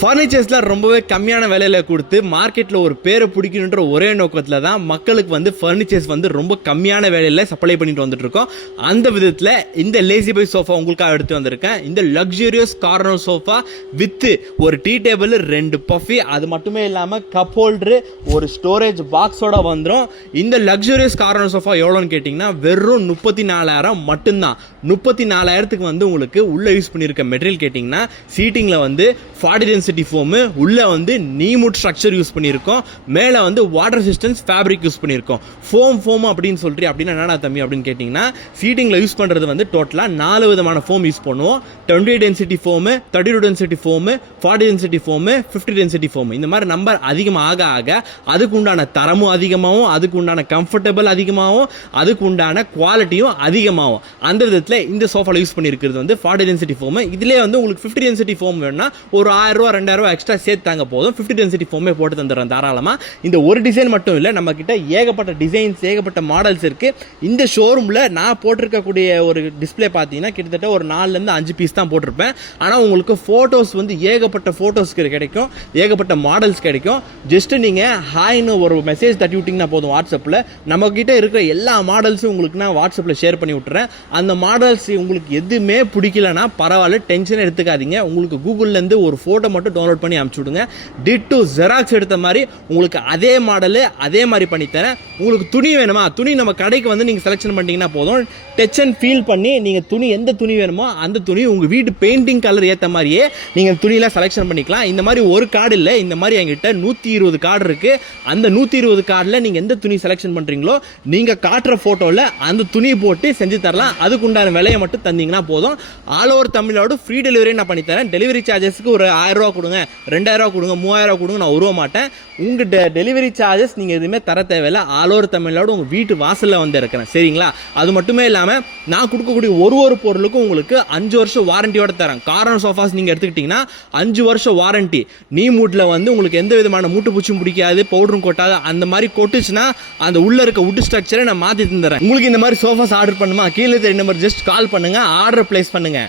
ஃபர்னிச்சர்ஸ்ல ரொம்பவே கம்மியான விலையில கொடுத்து மார்க்கெட்ல ஒரு பேரை பிடிக்கணுன்ற ஒரே நோக்கத்துல தான் மக்களுக்கு ஃபர்னிச்சர்ஸ் ரொம்ப கம்மியான விலையில சப்ளை பண்ணிட்டு வந்துட்டு இருக்கோம். அந்த விதத்துல இந்த லேசி பாய் சோஃபா உங்களுக்காக எடுத்து வந்திருக்கேன். இந்த லக்ஸூரியஸ் கார்னர் சோஃபா வித் ஒரு டீ டேபிள், 2 பஃபி, அது மட்டுமே இல்லாம கப் ஹோல்டர், ஒரு ஸ்டோரேஜ் பாக்ஸோட வந்துடும். இந்த லக்ஸூரியஸ் கார்னர் சோஃபா எவ்வளோன்னு கேட்டிங்கன்னா வெறும் 34,000 மட்டும்தான். 34,000க்கு உங்களுக்கு உள்ள யூஸ் பண்ணியிருக்க மெட்டீரியல் கேட்டிங்கன்னா சீட்டிங்ல 40 டென்சிட்டி ஃபோமு, உள்ள நீமுட் ஸ்ட்ரக்சர் யூஸ் பண்ணியிருக்கோம், மேலே வாட்டர் ரெசிஸ்டன்ஸ் ஃபேப்ரிக் யூஸ் பண்ணியிருக்கோம். ஃபோம் அப்படின்னு சொல்றீ அப்படின்னா என்னடா தம்பி அப்படின்னு கேட்டிங்கன்னா சீட்டிங்கில் யூஸ் பண்ணுறது டோட்டலாக 4 விதமான ஃபோம் யூஸ் பண்ணுவோம். 20 density foam, 32 density foam, 40 density foam, 50 density foam. இந்த மாதிரி நம்பர் அதிகமாக ஆக அதுக்கு உண்டான தரமும் அதிகமாகவும், அதுக்கு உண்டான கம்ஃபர்டபுள் அதிகமாகவும், அதுக்கு உண்டான குவாலிட்டியும் அதிகமாகும். அந்த விதத்தில் இந்த சோஃபாவில் யூஸ் பண்ணியிருக்கிறது 40 டென்சிட்டி ஃபோமு. இதுலேயே உங்களுக்கு 50 டென்சிட்டி ஃபோம் வேணும்னா ஒரு 1000 2,000 எக்ஸ்ட்ரா சேர்த்தாங்க போதும். 50 டென்சிட்டி ஃபோமே போட்டு தந்துடுறேன் தாராளமா. இந்த ஒரு டிசைன் மட்டும் இல்லை, நம்ம கிட்ட ஏகப்பட்ட டிசைன்ஸ், ஏகப்பட்ட மாடல்ஸ் இருக்கு. இந்த ஷோரூம்ல நான் போட்டிருக்கக்கூடிய ஒரு டிஸ்பிளே பார்த்தீங்கன்னா கிட்டத்தட்ட ஒரு 4-5 பீஸ் தான் போட்டிருப்பேன். ஆனால் உங்களுக்கு ஃபோட்டோஸ் ஏகப்பட்ட ஃபோட்டோஸ் கிடைக்கும், ஏகப்பட்ட மாடல்ஸ் கிடைக்கும். ஜஸ்ட் நீங்க ஹாய்னு ஒரு மெசேஜ் தட்டி விட்டீங்கன்னா போதும் வாட்ஸ்அப்பில். நம்ம கிட்ட இருக்கிற எல்லா மாடல்ஸும் உங்களுக்கு நான் வாட்ஸ்அப்பில் ஷேர் பண்ணி விட்டுறேன். அந்த மாடல்ஸ் உங்களுக்கு எதுவுமே பிடிக்கலன்னா பரவாயில்ல, டென்ஷன் எடுத்துக்காதீங்க. உங்களுக்கு கூகுள்லேருந்து ஒரு ஃபோட்டோ மட்டும் டவுன்லோட் பண்ணி அனுப்பிச்சு விடுங்க. டிட்டோ ஜெராக்ஸ் எடுத்த மாதிரி உங்களுக்கு அதே மாடலு அதே மாதிரி பண்ணித்தரேன். உங்களுக்கு துணி வேணுமா, துணி நம்ம கடைக்கு நீங்கள் செலெக்ஷன் பண்ணிட்டீங்கன்னா போதும். டச் அண்ட் ஃபீல் பண்ணி நீங்கள் துணி எந்த துணி வேணுமோ அந்த துணி உங்கள் வீட்டு பெயிண்டிங் கலர் ஏற்ற மாதிரியே நீங்கள் துணியெல்லாம் செலெக்ஷன் பண்ணிக்கலாம். இந்த மாதிரி ஒரு கார்டு இல்லை, இந்த மாதிரி என்கிட்ட 120 கார்டு இருக்குது. அந்த 120 கார்டில் நீங்கள் எந்த துணி செலெக்ஷன் பண்ணுறீங்களோ நீங்கள் காட்டுற ஃபோட்டோவில் அந்த துணியை போட்டு செஞ்சு தரலாம். அதுக்கு உண்டான விலையை மட்டும் தந்தீங்கன்னா போதும். All over Tamil Nadu free delivery நான் பண்ணித்தரேன். டெலிவரி சார்ஜஸ்க்கு ஒரு 1000 ரூபா கொடுங்க, 2000 கொடுங்க, 3000 கொடுங்க, நான் உருவ மாட்டேன். உங்கள்கிட்ட டெலிவரி சார்ஜஸ் நீங்கள் எதுவுமே தர தேவையில்லை. ஆல் ஓவர் தமிழ்நாடு உங்கள் வீட்டு வாசலில் இருக்கிறேன், சரிங்களா? அது மட்டுமே இல்லாமல் நான் கொடுக்கக்கூடிய ஒரு பொருளுக்கும் உங்களுக்கு 5 வருஷம் வாரண்டியோட தரேன். கார்னர் சோஃபாஸ் நீங்கள் எடுத்துக்கிட்டிங்கன்னா 5 வருஷம் வாரண்டி. நீ மூட்டில் உங்களுக்கு எந்த விதமான மூட்டு பூச்சும் பிடிக்காது, பவுடரும் கொட்டாது. அந்த மாதிரி கொட்டுச்சுன்னா அந்த உள்ள இருக்க வுட் ஸ்ட்ரக்சரை நான் மாற்றி தந்துடுறேன். உங்களுக்கு இந்த மாதிரி சோஃபாஸ் ஆர்டர் பண்ணுமா, கீழே நம்பர் ஜஸ்ட் கால் பண்ணுங்க, ஆர்டர் பிளேஸ் பண்ணுங்க.